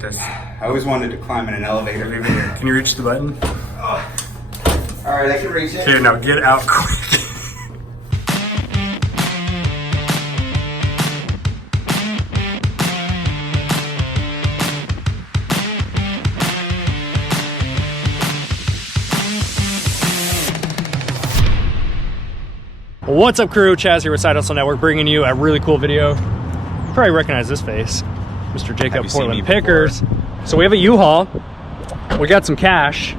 This. I always wanted to climb in an elevator. Can you reach the button? Oh. Alright, I can reach it. Okay, now get out quick. What's up, crew? Chaz here with Side Hustle Network, bringing you a really cool video. You probably recognize this face, Mr. Jacob Portland Pickers. So we have a U-Haul. We got some cash.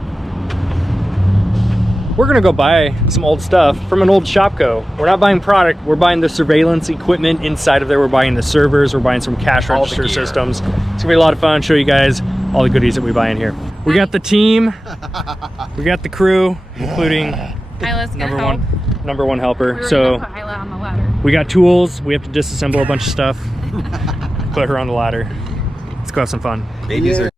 We're gonna go buy some old stuff from an old Shopko. We're not buying product, we're buying the surveillance equipment inside of there. We're buying the servers, we're buying some cash register systems. It's gonna be a lot of fun, show you guys all the goodies that we buy in here. We got the team, we got the crew, including number one helper. We were so gonna put Isla on the ladder. We got tools, we have to disassemble a bunch of stuff, put her on the ladder. Let's go have some fun. Babies are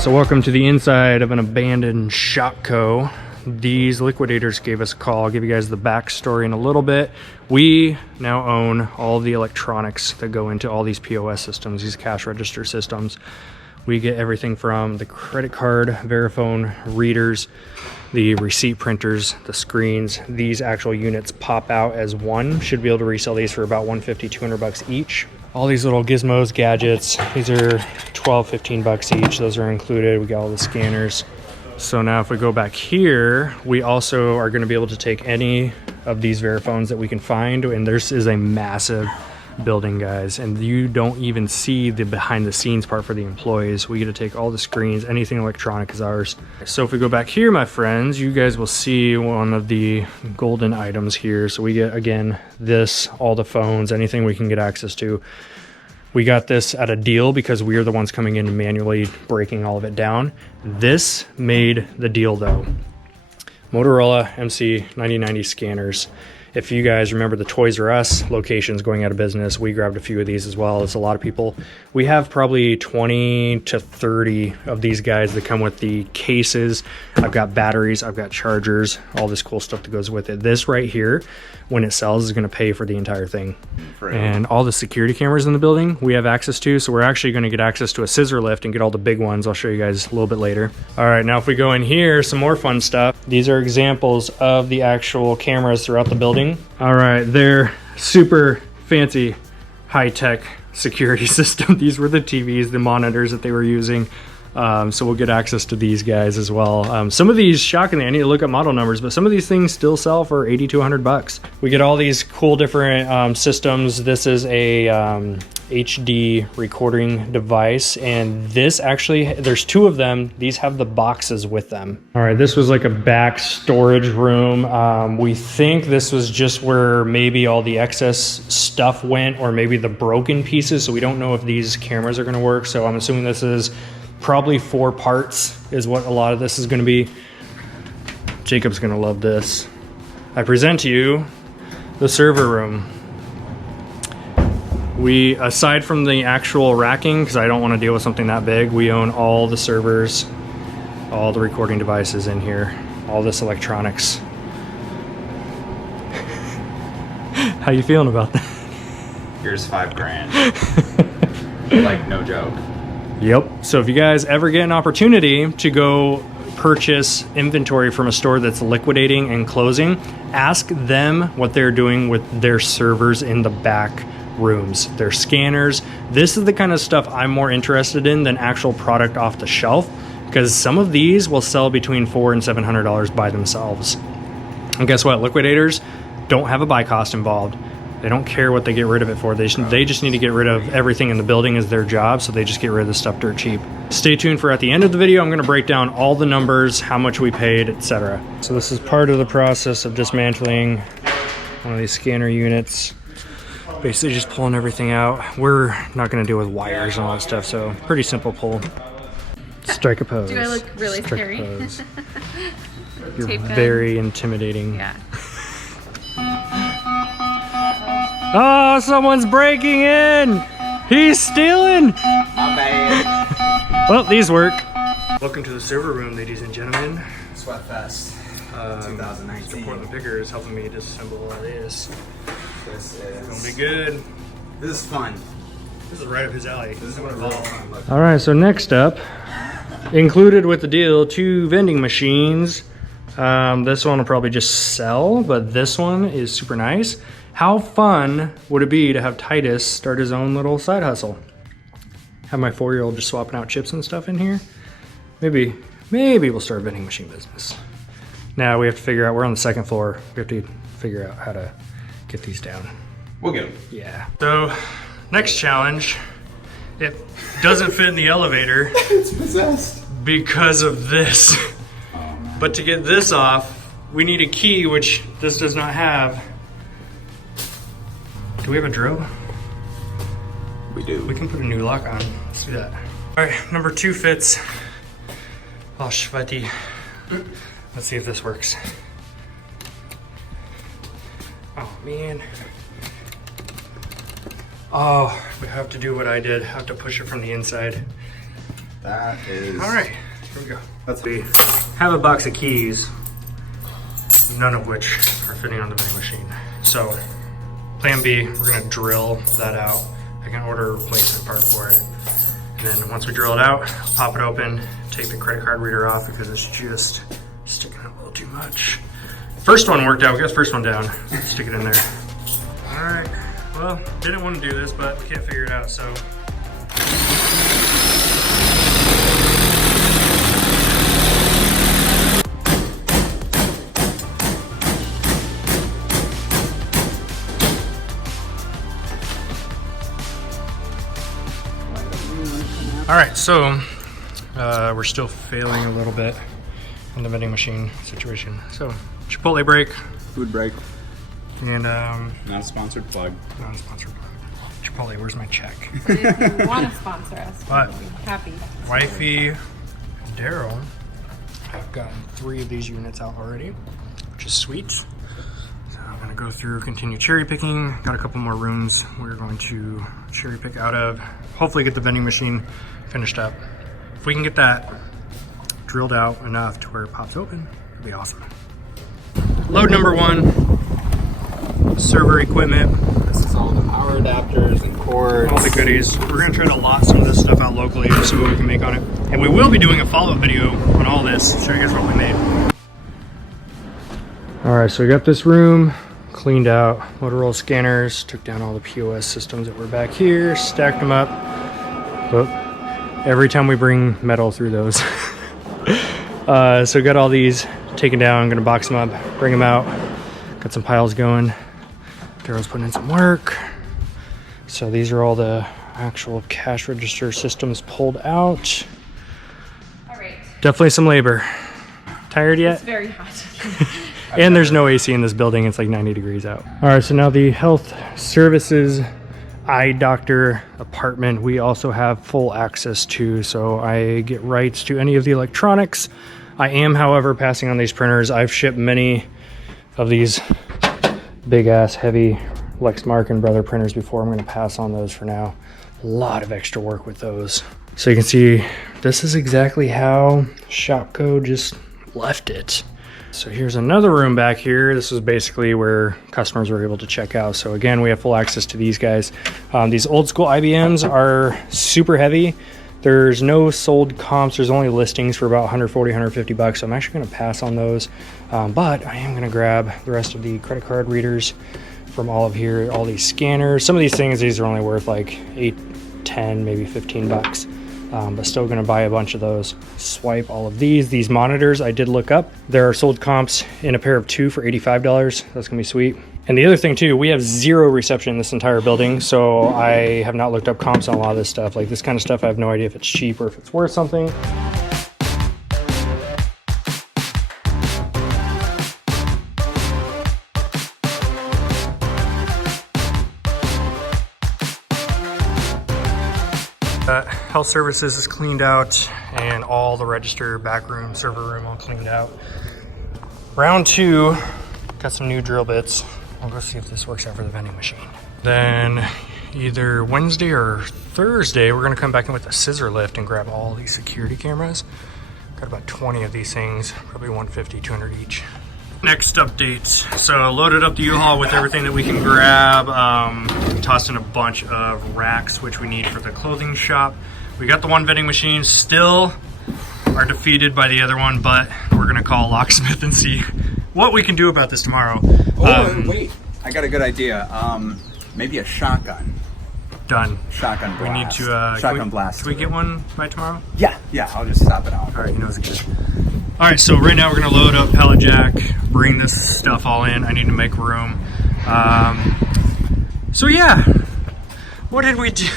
So welcome to the inside of an abandoned Shopko. These liquidators gave us a call. I'll give you guys the backstory in a little bit. We now own all the electronics that go into all these POS systems, these cash register systems. We get everything from the credit card, Verifone readers, the receipt printers, the screens. These actual units pop out as one. Should be able to resell these for about $150, $200 each. All these little gizmos, gadgets, these are 12, 15 bucks each. Those are included. We got all the scanners. So now if we go back here, we also are going to be able to take any of these Verifones that we can find. And this is a massive building, guys. And you don't even see the behind the scenes part for the employees. We get to take all the screens, anything electronic is ours. So if we go back here, my friends, you guys will see one of the golden items here. So we get, again, this, all the phones, anything we can get access to. We got this at a deal because we are the ones coming in and manually breaking all of it down. This made the deal though. Motorola Mc 9090 scanners. If you guys remember the Toys R Us locations going out of business, we grabbed a few of these as well. It's a lot of people. We have probably 20 to 30 of these guys that come with the cases. I've got batteries, I've got chargers, all this cool stuff that goes with it. This right here, when it sells, is gonna pay for the entire thing. And all the security cameras in the building we have access to, so we're actually gonna get access to a scissor lift and get all the big ones. I'll show you guys a little bit later. All right, now if we go in here, some more fun stuff. These are examples of the actual cameras throughout the building. All right, they're super fancy, high-tech security system. These were the TVs, the monitors that they were using. So we'll get access to these guys as well. Some of these, shockingly, I need to look up model numbers, but some of these things still sell for 80 to 100 bucks. We get all these cool different systems. This is a HD recording device, and this actually, there's two of them. These have the boxes with them. All right, this was like a back storage room. We think this was just where maybe all the excess stuff went, or maybe the broken pieces. So we don't know if these cameras are gonna work. So I'm assuming this is probably 4 parts is what a lot of this is going to be. Jacob's going to love this. I present to you the server room. We, aside from the actual racking, because I don't want to deal with something that big, we own all the servers, all the recording devices in here, all this electronics. How you feeling about that? here's $5 grand. Like, no joke. Yep. So if you guys ever get an opportunity to go purchase inventory from a store that's liquidating and closing, ask them what they're doing with their servers in the back rooms, their scanners. This is the kind of stuff I'm more interested in than actual product off the shelf, because some of these will sell between $400 and $700 by themselves. And guess what? Liquidators don't have a buy cost involved. They don't care what they get rid of it for. They just need to get rid of everything in the building is their job, so they just get rid of the stuff dirt cheap. Stay tuned for at the end of the video, I'm gonna break down all the numbers, how much we paid, etc. So this is part of the process of dismantling one of these scanner units. Basically just pulling everything out. We're not gonna deal with wires and all that stuff, so pretty simple pull. Strike a pose. Do I look really Strike scary? a pose. You're very intimidating. Yeah. Oh, someone's breaking in! He's stealing! My bad. Well, these work. Welcome to the server room, ladies and gentlemen. Sweatfest 2019. Portland Picker is helping me disassemble all this. This Gonna be is good. This is fun. This is right up his alley. This is what real fun looks. All right, so next up, included with the deal, 2 vending machines. This one will probably just sell, but this one is super nice. How fun would it be to have Titus start his own little side hustle? Have my 4-year-old just swapping out chips and stuff in here. Maybe we'll start a vending machine business. Now we have to figure out, we're on the 2nd floor. We have to figure out how to get these down. We'll get them. Yeah. So next challenge, it doesn't fit in the elevator. It's possessed. Because of this. Oh, but to get this off, we need a key, which this does not have. Do we have a drill? We do. We can put a new lock on. Let's do that. All right, number 2 fits. Oh, Shvati. Let's see if this works. Oh, man. Oh, we have to do what I did. Have to push it from the inside. That is. All right, here we go. We have a box of keys, none of which are fitting on the vending machine. So, plan B, we're gonna drill that out. I can order a replacement part for it. And then once we drill it out, pop it open, take the credit card reader off because it's just sticking out a little too much. First one worked out, we got the first one down. Stick it in there. All right, well, didn't want to do this, but can't figure it out, so. All right, so we're still failing a little bit on the vending machine situation. So Chipotle break. Food break. And Not a sponsored plug. non-sponsored plug. Chipotle, where's my check? If you want to sponsor us, What? we'd be happy. Wifey and Daryl have gotten 3 of these units out already, which is sweet. So I'm gonna go through, continue cherry picking. Got a couple more rooms we're going to cherry pick out of. Hopefully get the vending machine finished up. If we can get that drilled out enough to where it pops open, it'd be awesome. Load number 1, server equipment. This is all the power adapters and cords. All the goodies. We're gonna try to lot some of this stuff out locally to see what we can make on it. And we will be doing a follow-up video on all this, show you guys what we made. All right, so we got this room cleaned out. Motorola scanners, took down all the POS systems that were back here, stacked them up. But every time we bring metal through those. So got all these taken down. I'm gonna box them up, bring them out. Got some piles going. Daryl's putting in some work. So these are all the actual cash register systems pulled out. All right. Definitely some labor. Tired yet? It's very hot. And there's no AC in this building. It's like 90 degrees out. All right, so now the health services eye doctor apartment, we also have full access to. So I get rights to any of the electronics. I am, however, passing on these printers. I've shipped many of these big ass heavy Lexmark and Brother printers before. I'm gonna pass on those for now. A lot of extra work with those. So you can see, this is exactly how Shopko just left it. So here's another room back here. This is basically where customers were able to check out. So again, we have full access to these guys. These old school IBMs are super heavy. There's no sold comps. There's only listings for about 140, 150 bucks. So I'm actually gonna pass on those. But I am gonna grab the rest of the credit card readers from all of here, all these scanners. Some of these things, these are only worth like 8, 10, maybe 15 bucks. But still gonna buy a bunch of those. Swipe all of these monitors I did look up. There are sold comps in a pair of 2 for $85. That's gonna be sweet. And the other thing too, we have 0 reception in this entire building, so I have not looked up comps on a lot of this stuff. Like this kind of stuff, I have no idea if it's cheap or if it's worth something. Health services is cleaned out and all the register, back room, server room all cleaned out. Round 2, got some new drill bits. I'll go see if this works out for the vending machine. Then either Wednesday or Thursday, we're gonna come back in with a scissor lift and grab all these security cameras. Got about 20 of these things, probably 150, 200 each. Next updates. So loaded up the U-Haul with everything that we can grab. Tossed in a bunch of racks, which we need for the clothing shop. We got the one vending machine, still are defeated by the other one, but we're gonna call locksmith and see what we can do about this tomorrow. Wait, I got a good idea. Maybe a shotgun. Done. Shotgun blast. We need to shotgun blast. Can we get one by tomorrow? Yeah, I'll just stop it out. All right, he knows it's good. All right, so right now we're gonna load up pallet jack, bring this stuff all in. I need to make room. So yeah, what did we do?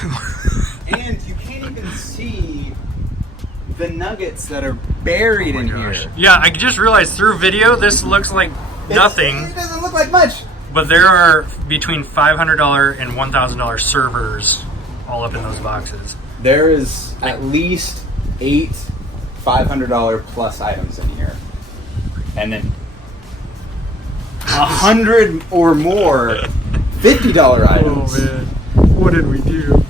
And you can't even see the nuggets that are buried in here. Yeah, I just realized through video this looks like nothing. It doesn't look like much. But there are between $500 and $1,000 servers all up in those boxes. There is at least 8 $500 plus items in here, and then 100 or more $50 items. Oh man, what did we do?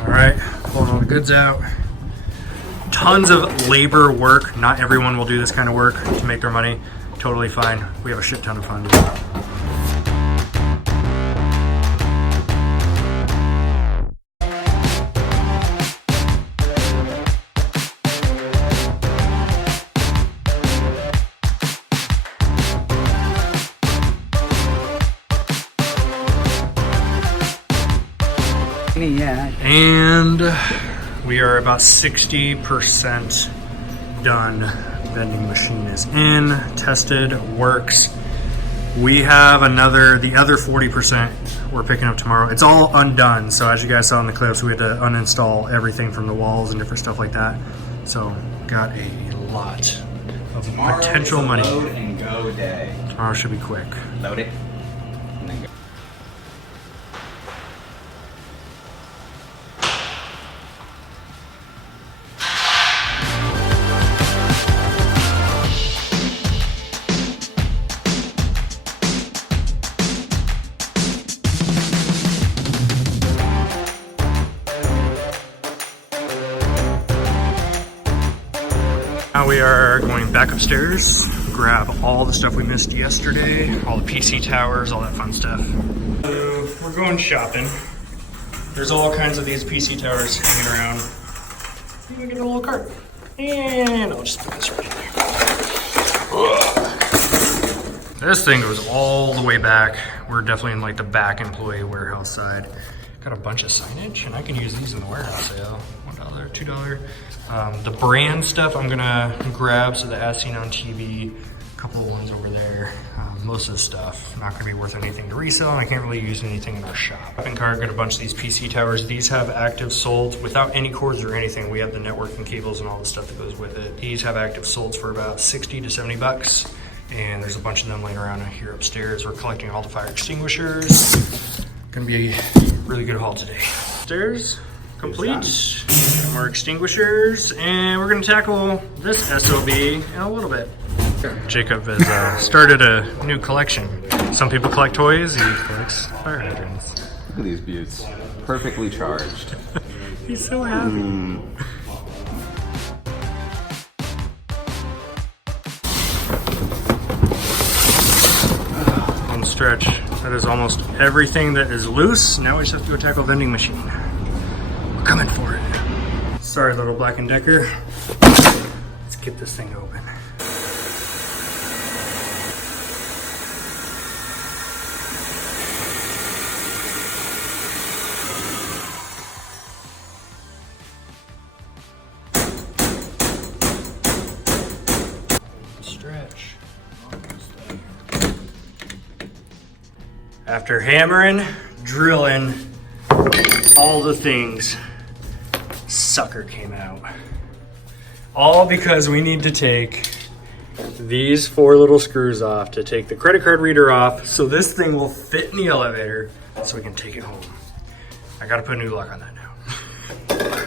All right, pulling all the goods out. Tons of labor work. Not everyone will do this kind of work to make their money. Totally fine. We have a shit ton of fun. Yeah. And we are about 60% done. Vending machine is in, tested, works. We have the other 40% we're picking up tomorrow. It's all undone, so as you guys saw in the clips, we had to uninstall everything from the walls and different stuff like that. So got a lot of potential money. Load and go day. Tomorrow should be quick. Load it and then go. Now we are going back upstairs, grab all the stuff we missed yesterday, all the PC towers, all that fun stuff. So we're going shopping. There's all kinds of these PC towers hanging around. Maybe we get a little cart. And I'll just put this right in there. This thing goes all the way back. We're definitely in like the back employee warehouse side. Got a bunch of signage, and I can use these in the warehouse sale. $1, $2. The brand stuff I'm gonna grab, so the as seen on TV, a couple of ones over there. Most of the stuff not gonna be worth anything to resell, and I can't really use anything in our shop. Shopping cart, got a bunch of these PC towers. These have active solds without any cords or anything. We have the networking cables and all the stuff that goes with it. These have active solds for about 60 to 70 bucks. And there's a bunch of them laying around here upstairs. We're collecting all the fire extinguishers. Gonna be a really good haul today. Stairs complete. Some more extinguishers, and we're gonna tackle this SOB in a little bit. Jacob has started a new collection. Some people collect toys, he collects fire hydrants. Look at these buttes. Perfectly charged. He's so happy. Home stretch. That is almost everything that is loose. Now we just have to go tackle vending machine. We're coming for it. Sorry, little Black & Decker. Let's get this thing open. Stretch. After hammering, drilling, all the things, sucker came out. All because we need to take these 4 little screws off to take the credit card reader off so this thing will fit in the elevator so we can take it home. I gotta put a new lock on that now.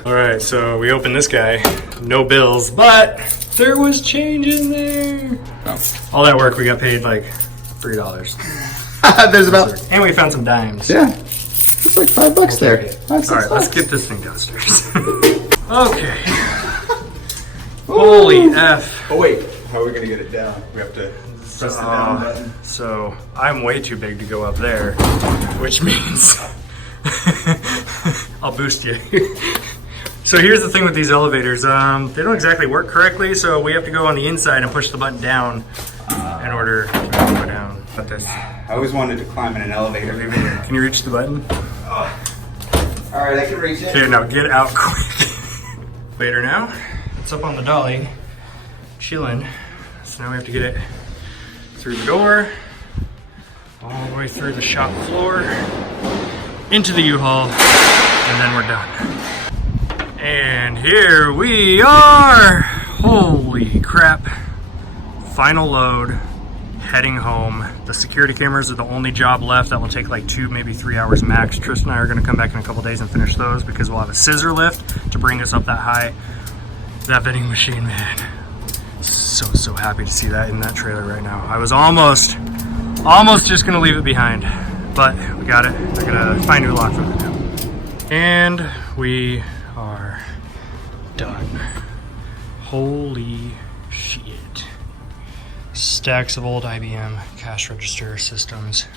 All right, so we opened this guy, no bills, but there was change in there. Oh. All that work, we got paid like $3. There's about... And we found some dimes. Yeah. It's like $5 there. All right, let's get this thing downstairs. Okay. Holy F. Oh wait, how are we gonna get it down? We have to press the down button. So I'm way too big to go up there, which means I'll boost you. So here's the thing with these elevators. They don't exactly work correctly, so we have to go on the inside and push the button down in order to go down. But this. I always wanted to climb in an elevator. Can you reach the button? All right, I can reach it. Okay, now get out quick. Later now. It's up on the dolly, chilling. So now we have to get it through the door, all the way through the shop floor, into the U-Haul, and then we're done. And here we are! Holy crap. Final load, heading home. The security cameras are the only job left. That will take like 2, maybe 3 hours max. Tristan and I are gonna come back in a couple days and finish those because we'll have a scissor lift to bring us up that high. That vending machine, man. So happy to see that in that trailer right now. I was almost just gonna leave it behind, but we got it. I gotta find a new lock for it now. And we are done. Holy shit. Stacks of old IBM cash register systems.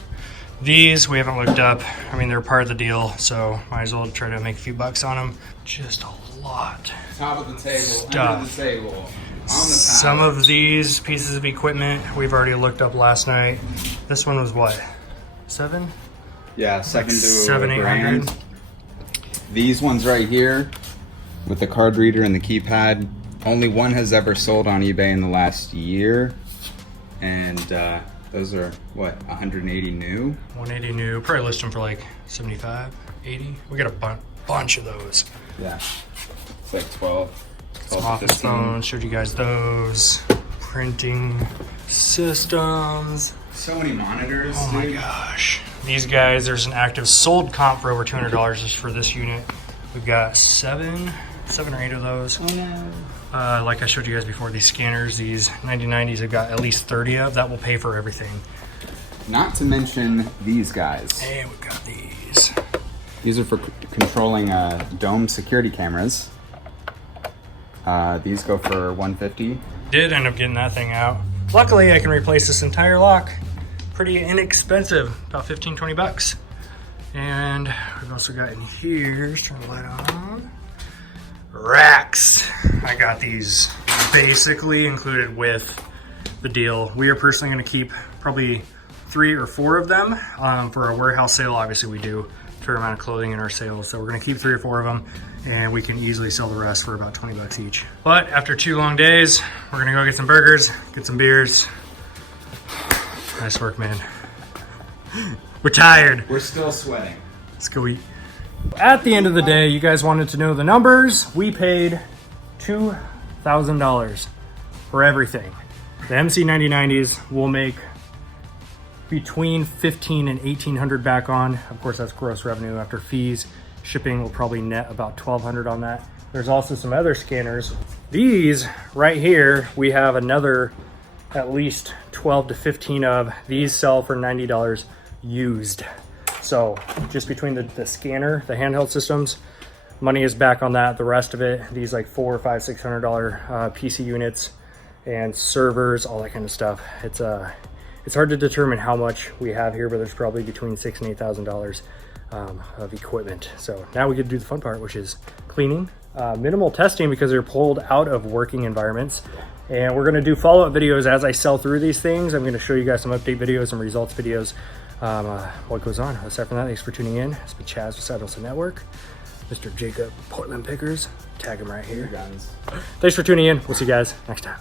These we haven't looked up. I mean, they're part of the deal, so might as well try to make a few bucks on them. Just a lot. Top of the table, Stuff. under the table, on the Some of these pieces of equipment we've already looked up last night. This one was what? 7? Yeah, second to 700, 800. $1,000. These ones right here, with the card reader and the keypad, only one has ever sold on eBay in the last year. And those are, what, 180 new? 180 new. Probably list them for like 75, 80. We got a bunch of those. Yeah. It's like 12. Some office phones. Showed you guys those. Printing systems. So many monitors. Oh my gosh. These guys, there's an active sold comp for over $200 just for this unit. We've got 7 or 8 of those. Oh no. Like I showed you guys before, these scanners, these 9090s, I've got at least 30 of. That will pay for everything. Not to mention these guys. And we've got these. These are for controlling dome security cameras. These go for $150. Did end up getting that thing out. Luckily, I can replace this entire lock. Pretty inexpensive, about 15, 20 bucks. And we've also got in here, just turn the light on, racks. I got these basically included with the deal. We are personally gonna keep probably 3 or 4 of them for our warehouse sale. Obviously we do a fair amount of clothing in our sales, so we're gonna keep 3 or 4 of them and we can easily sell the rest for about 20 bucks each. But after 2 long days, we're gonna go get some burgers, get some beers. Nice work, man. We're tired. We're still sweating. Let's go eat. At the end of the day, you guys wanted to know the numbers. We paid $2,000 for everything. The MC9090s will make between $1,500 and $1,800 back on. Of course, that's gross revenue after fees. Shipping will probably net about $1,200 on that. There's also some other scanners. These right here, we have another at least 12 to 15 of. These sell for $90 used. So just between the scanner, the handheld systems, money is back on that. The rest of it, these like $400, $500, $600 PC units and servers, all that kind of stuff. It's hard to determine how much we have here, but there's probably between $6,000 and $8,000 of equipment. So now we get to do the fun part, which is cleaning. Minimal testing because they're pulled out of working environments. And we're gonna do follow-up videos as I sell through these things. I'm gonna show you guys some update videos and results videos, what goes on. Aside from that, thanks for tuning in. It's been Chaz with Side Hustle Network. Mr. Jacob Portland Pickers, tag him right here. Thanks for tuning in. We'll see you guys next time.